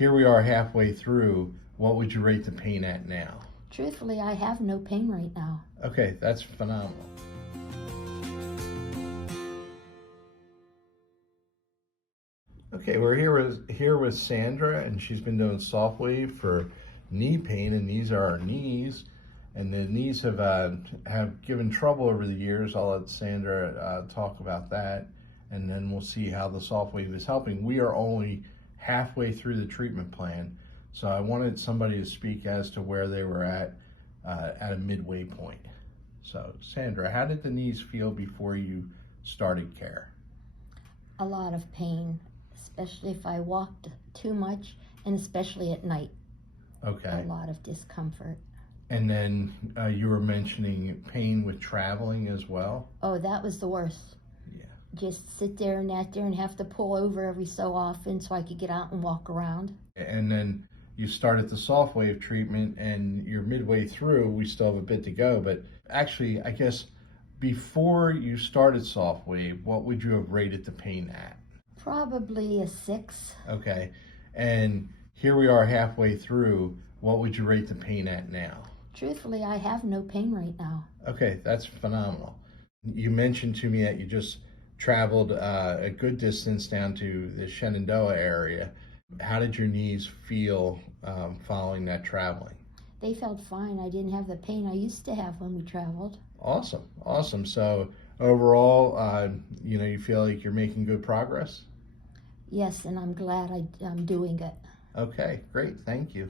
here we are halfway through. What would you rate the pain at now? Truthfully, I have no pain right now. Okay, that's phenomenal. Okay, we're here with Sandra, and she's been doing Softwave for knee pain, and these are our knees. And the knees have given trouble over the years. I'll let Sandra talk about that, and then we'll see how the Softwave is helping. We are only halfway through the treatment plan, so I wanted somebody to speak as to where they were at a midway point. So, Sandra, how did the knees feel before you started care? A lot of pain, especially if I walked too much, and especially at night. Okay. A lot of discomfort. And then you were mentioning pain with traveling as well? Oh, that was the worst. Yeah. Just sit there and have to pull over every so often so I could get out and walk around. And then you started the Softwave treatment, and you're midway through. We still have a bit to go, but actually, I guess before you started Softwave, what would you have rated the pain at? Probably a 6. Okay. And here we are halfway through. What would you rate the pain at now? Truthfully, I have no pain right now. Okay, that's phenomenal. You mentioned to me that you just traveled a good distance down to the Shenandoah area. How did your knees feel following that traveling? They felt fine. I didn't have the pain I used to have when we traveled. Awesome, awesome. So overall, you feel like you're making good progress? Yes, and I'm glad I'm doing it. Okay, great. Thank you.